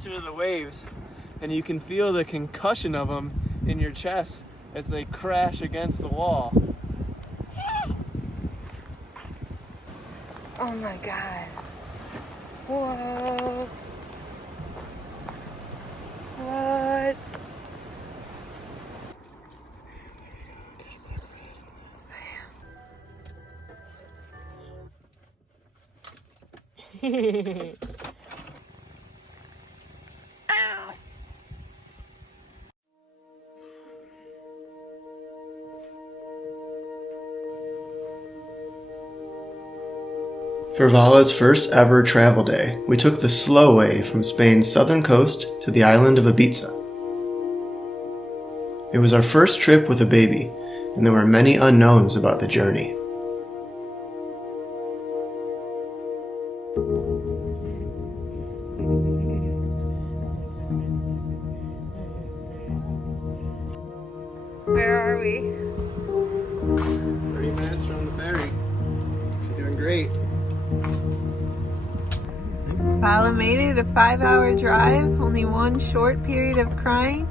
closer to the waves, and you can feel the concussion of them in your chest as they crash against the wall. Oh my God. Whoa. What? Ow. For Vala's first ever travel day, we took the slow way from Spain's southern coast to the island of Ibiza. It was our first trip with a baby, and there were many unknowns about the journey. Where are we? 30 minutes from the ferry. She's doing great. Vala made it, a 5-hour drive, only one short period of crying.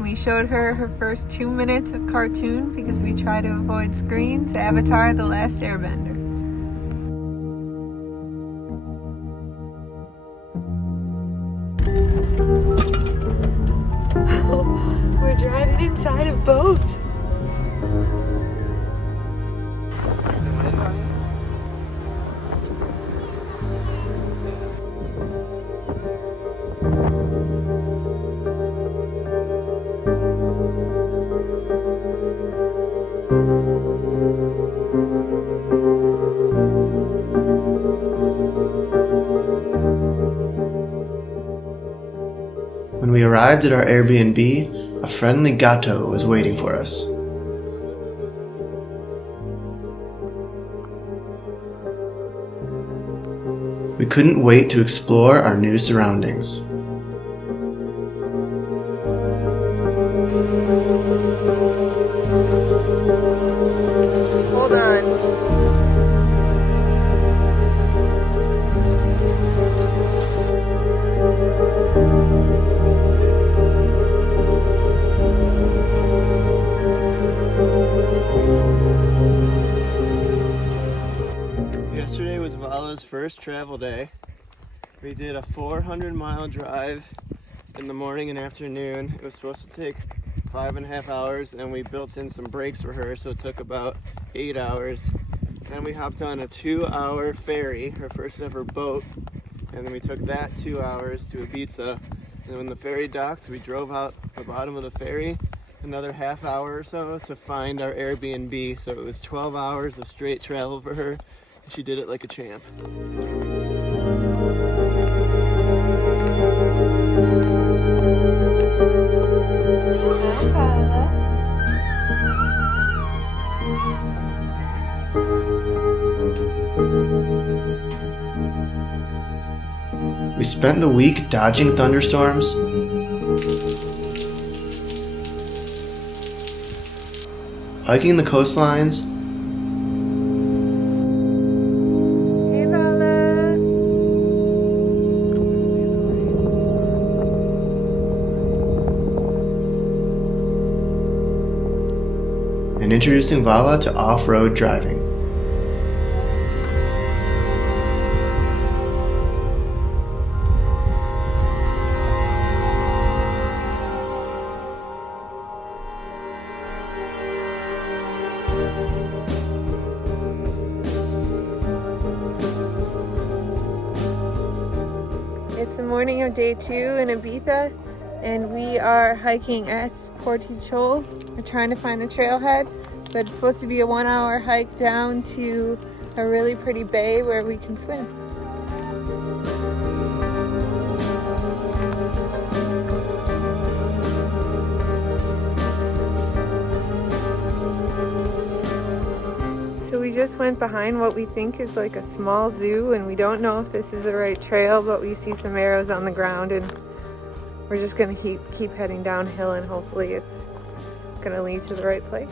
We showed her her first 2 minutes of cartoon because we try to avoid screens. Avatar: The Last Airbender. We're driving inside a boat. When we arrived at our Airbnb, a friendly gato was waiting for us. We couldn't wait to explore our new surroundings. Hold on. Yesterday was Vala's first travel day. We did a 400-mile drive in the morning and afternoon. It was supposed to take 5.5 hours, and we built in some breaks for her, so it took about 8 hours. Then we hopped on a 2-hour ferry, her first ever boat, and then we took that 2 hours to Ibiza. And when the ferry docked, we drove out the bottom of the ferry another half hour or so to find our Airbnb. So it was 12 hours of straight travel for her. She did it like a champ. We spent the week dodging thunderstorms, hiking the coastlines, Hey, Vala. and introducing Vala to off-road driving. It's the morning of day 2 in Ibiza, and we are hiking Es Portichol. We're trying to find the trailhead, but it's supposed to be a 1-hour hike down to a really pretty bay where we can swim. So we just went behind what we think is like a small zoo, and we don't know if this is the right trail, but we see some arrows on the ground, and we're just gonna keep heading downhill, and hopefully it's gonna lead to the right place.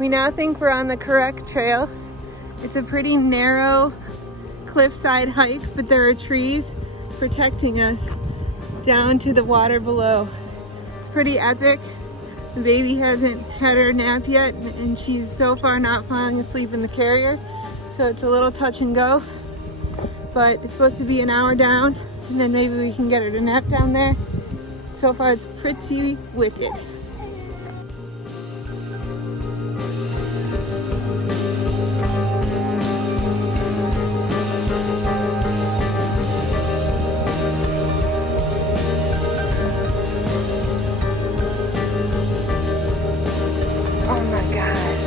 We now think we're on the correct trail. It's a pretty narrow cliffside hike, but there are trees protecting us down to the water below. It's pretty epic. The baby hasn't had her nap yet, and she's so far not falling asleep in the carrier, so it's a little touch and go. But it's supposed to be an hour down, and then maybe we can get her to nap down there. So far it's pretty wicked. Oh my God.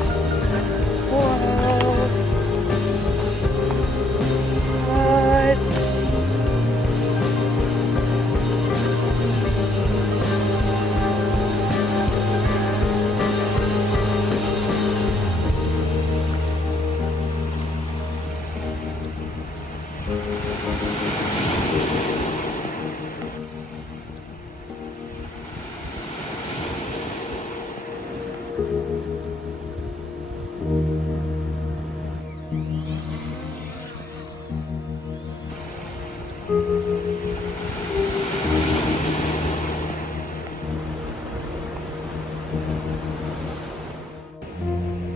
Whoa. What?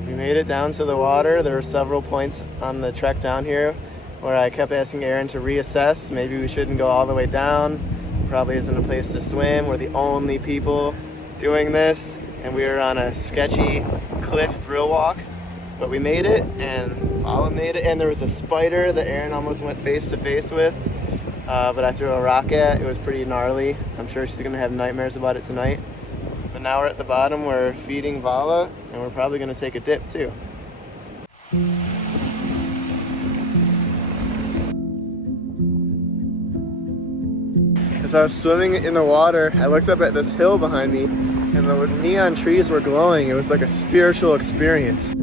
We made it down to the water. There were several points on the trek down here where I kept asking Aaron to reassess. Maybe we shouldn't go all the way down. Probably isn't a place to swim. We're the only people doing this, and we were on a sketchy cliff thrill walk. But we made it, and Vala made it, and there was a spider that Aaron almost went face to face with, but I threw a rock at. It was pretty gnarly. I'm sure she's gonna have nightmares about it tonight. But now we're at the bottom, we're feeding Vala, and we're probably gonna take a dip too. As I was swimming in the water, I looked up at this hill behind me, and the neon trees were glowing. It was like a spiritual experience.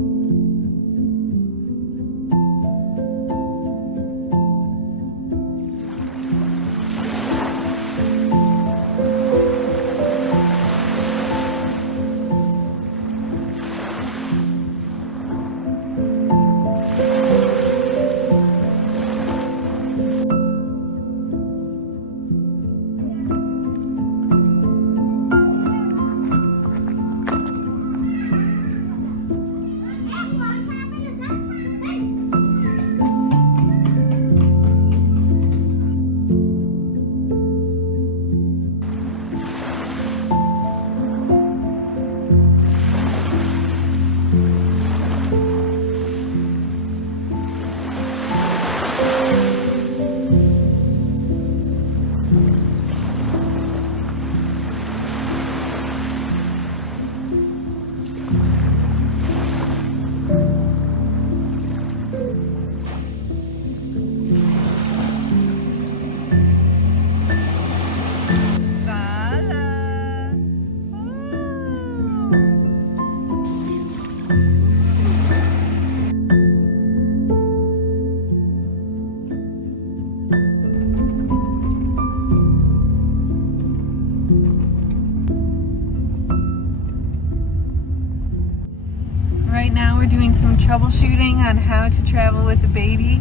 Right now we're doing some troubleshooting on how to travel with a baby.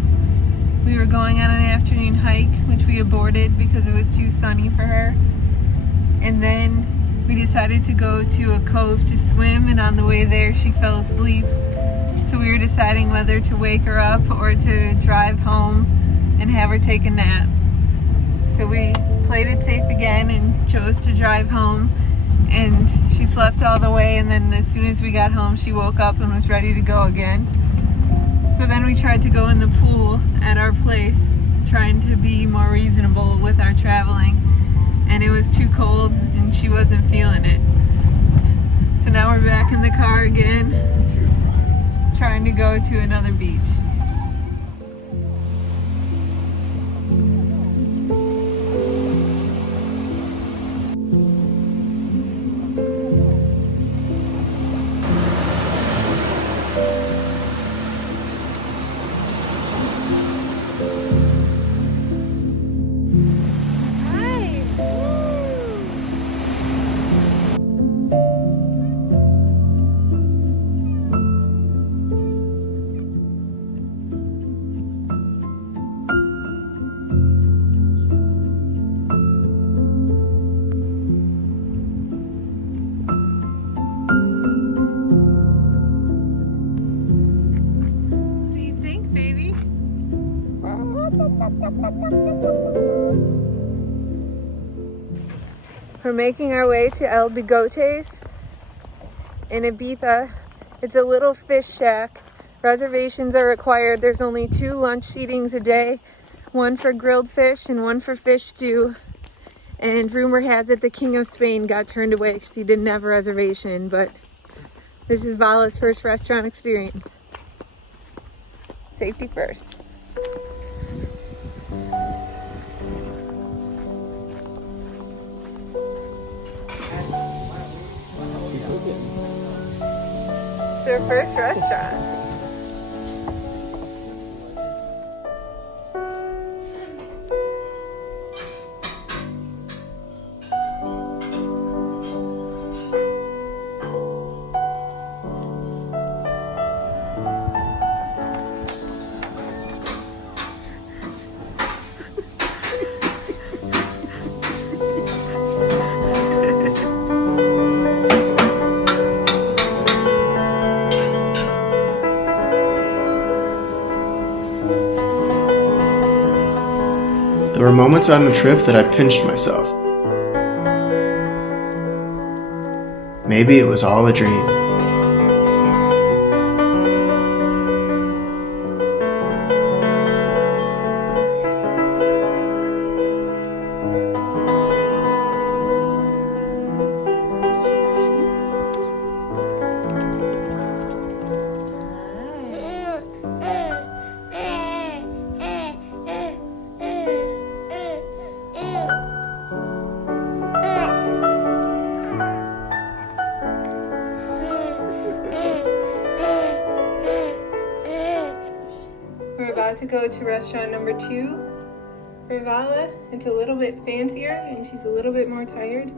We were going on an afternoon hike, which we aborted because it was too sunny for her. And then we decided to go to a cove to swim, and on the way there she fell asleep. So we were deciding whether to wake her up or to drive home and have her take a nap. So we played it safe again and chose to drive home. And she slept all the way, and then as soon as we got home she woke up and was ready to go again. So then we tried to go in the pool at our place, trying to be more reasonable with our traveling, and it was too cold and she wasn't feeling it. So now we're back in the car again, trying to go to another beach. We're making our way to El Bigotes in Ibiza. It's a little fish shack. Reservations are required. There's only 2 lunch seatings a day, one for grilled fish and one for fish stew. And rumor has it the King of Spain got turned away because he didn't have a reservation, but this is Vala's first restaurant experience. Safety first. It's our first restaurant. There were moments on the trip that I pinched myself. Maybe it was all a dream. We're about to go to restaurant number 2 for Vala. It's a little bit fancier and she's a little bit more tired.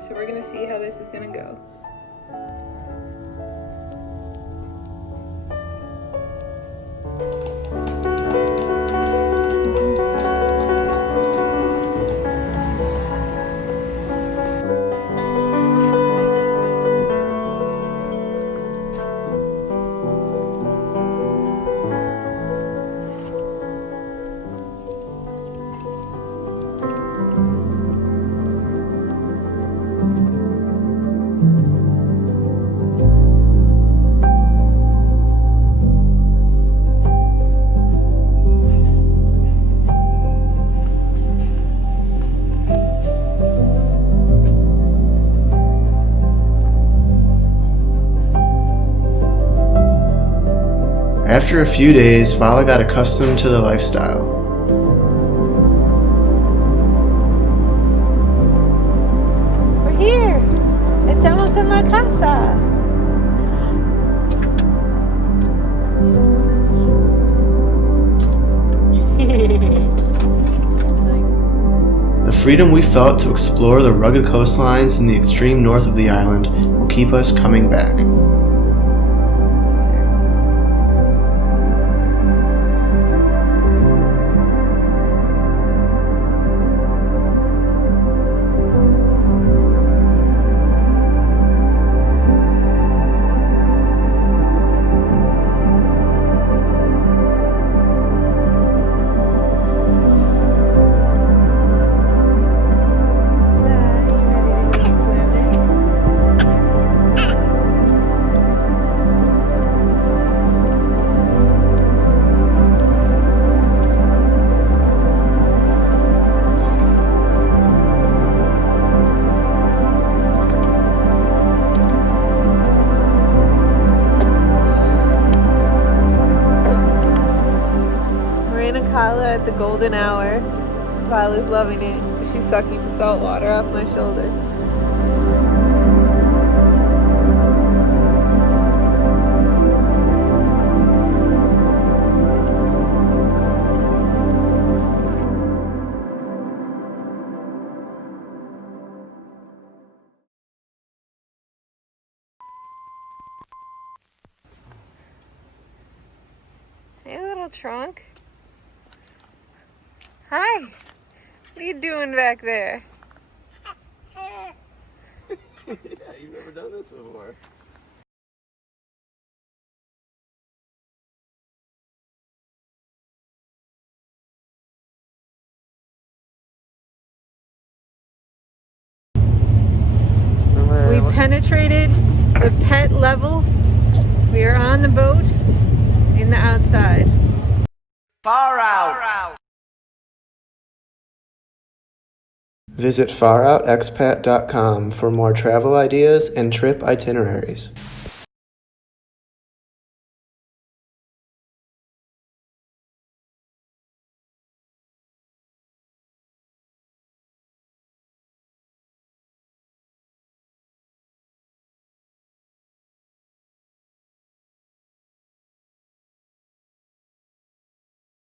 So we're gonna see how this is gonna go. After a few days, Vala got accustomed to the lifestyle. We're here! Estamos en la casa! The freedom we felt to explore the rugged coastlines in the extreme north of the island will keep us coming back. At the golden hour. Vala's loving it. She's sucking the salt water off my shoulder. Hey, little trunk. Hi. What are you doing back there? Yeah, you've never done this before. penetrated the pet level. We are on the boat in the outside. Far out. Visit faroutexpat.com for more travel ideas and trip itineraries.